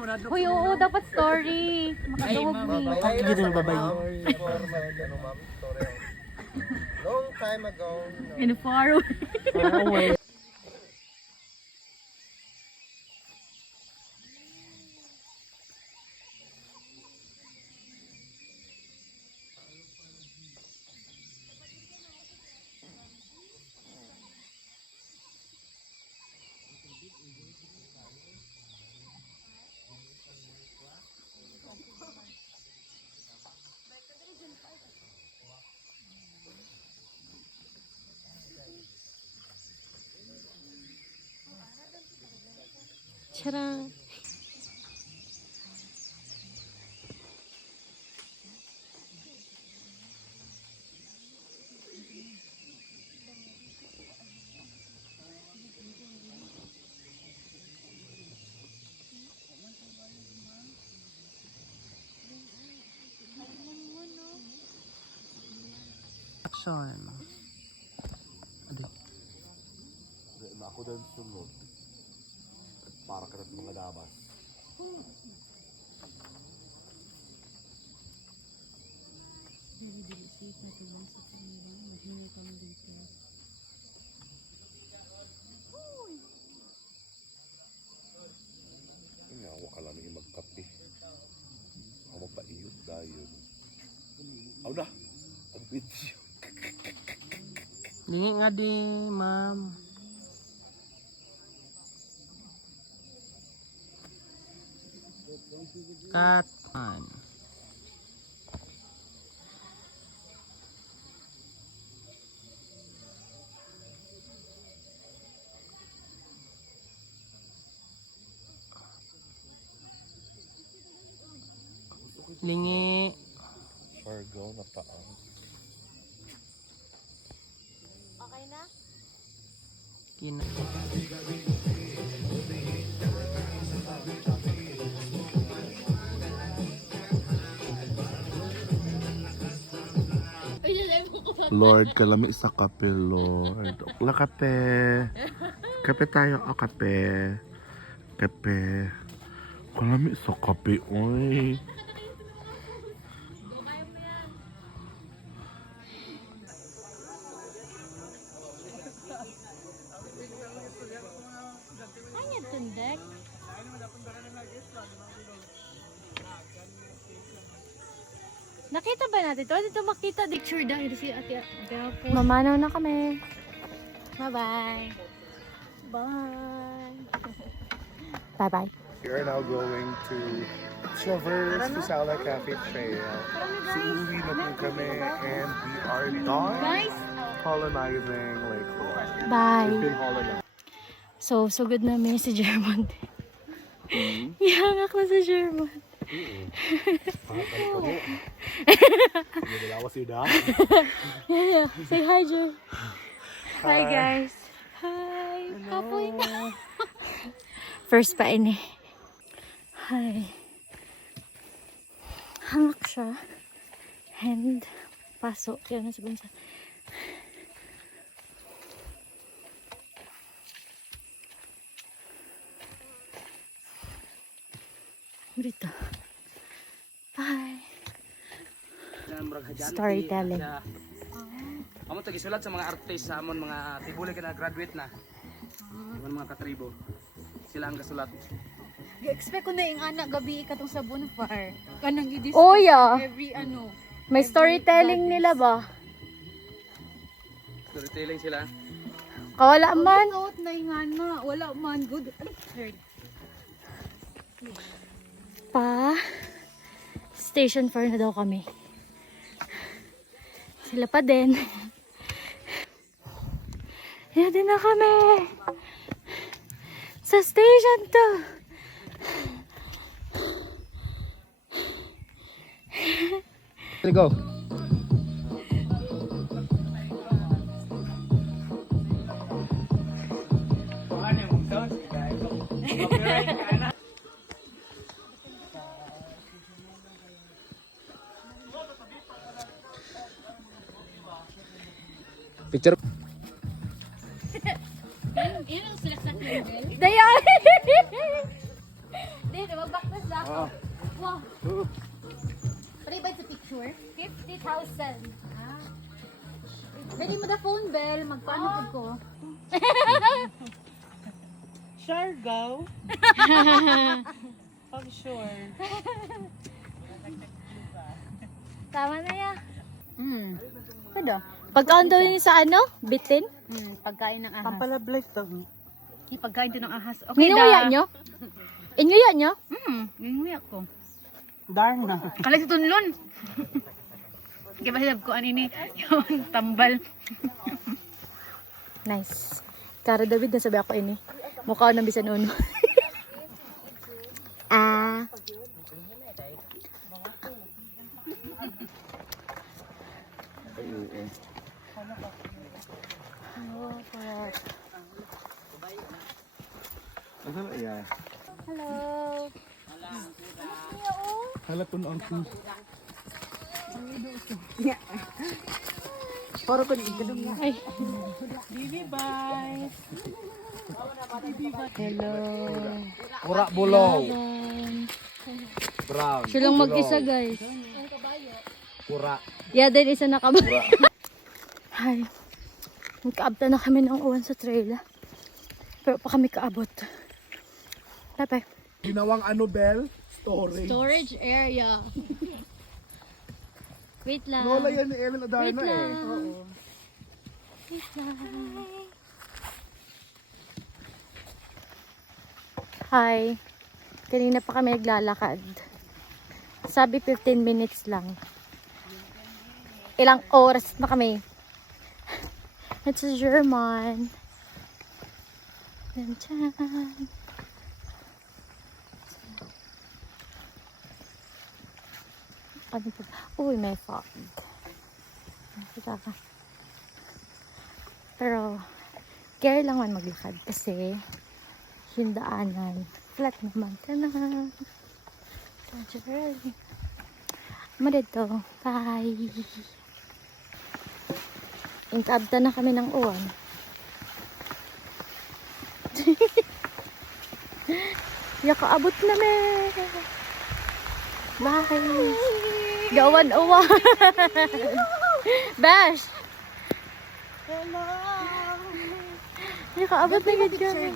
Hoy, oo, dapat story. Makadungog ni. Hindi na babayi. Long time ago. In far away. Tara. Action. Ako din sunod. Para ka ng mga dabas. Inawa ka lang yung magkape. Ako magpaiyot dahil. Aw na! Ang video. Lingi nga di, ma'am. Cut. Lingi. Fargo na paang. Okay na? Kina. Lord, kalami sa kape, Lord. Okla kape. Kape tayo, o kape. Kape. Kalami sa kape, oy. Ano tundek? Nakita ba natin ito? Dito makita picture dahil si Ate Gapo. Mamanaw na kami. Bye-bye. Bye. Bye-bye. We are now going to traverse the Sala Cafe Trail. So, uwi na po kami and we are done Guys, colonizing Lake Roy. bye. We've been colonized. So, sugod namin si German. Ihangak na si German. Yeah. Say hi, Jer. Hi, guys. Hi. Kapoy na. First pa ini. Hi. Hangak siya. And pasok. Yan na siguro siya. Dito. Bye. Storytelling. Amo to gisulat sa mga artist sa amon mga tibuli ka na graduate na. Mga katribo. Sila ang gasulat. I-expect ko na yung anak gabi katong sa bonfire. Kanang i-discuss Oh, yeah. every ano. May storytelling nila ba? Storytelling sila. Kawala man. Out na yung ana. Wala man. Good. Heard. Pa. Station 4 na daw kami. Sila pa din. Yan din na kami. Sa station 2. Here we go. Picture. Dayan! Dito, magbak na Siargao. Pag sure. Tama na ya. Kada? Pagkaon daw yun sa ano? Bitin? Pagkain ng ahas. Pampalablay to. Pagkain to ng ahas. Okay Ninguya nyo? Inuya nyo? Ninguya ko. Darn na. Kalay sa tunlon. Kaya ba hilab ko anini yung tambal. Nice. Kara David, nasabi ako ini. Mukha ng bisan uno. Ah. Ano na yan? Hello. Hala to na ang Ay. Hello. Pura bulaw. Brown. Silang mag-isa, guys. Pura. Yeah, din isa na kami. Hi. Nagkaabta na kami ng uwan sa trail. Pero pa kami kaabot. Bye-bye. Ginawang ano, Bell? Storage. Storage area. Wait lang. Lola yan ni Ellen Adarna Wait lang. eh. Wait lang. Hi. Kanina pa kami naglalakad. Sabi 15 minutes lang. Ilang oras na kami. It's a German. Tantyan. Ano pa ba? Uy, may fog. Pero, care lang man maglakad kasi yung daanan. Flat naman ka na. Marito. Bye. Inkabta na kami ng uwan. Yakaabot na me. Bye. Gawan-uwan. Bash. Hello. Yakaabot na gid kami.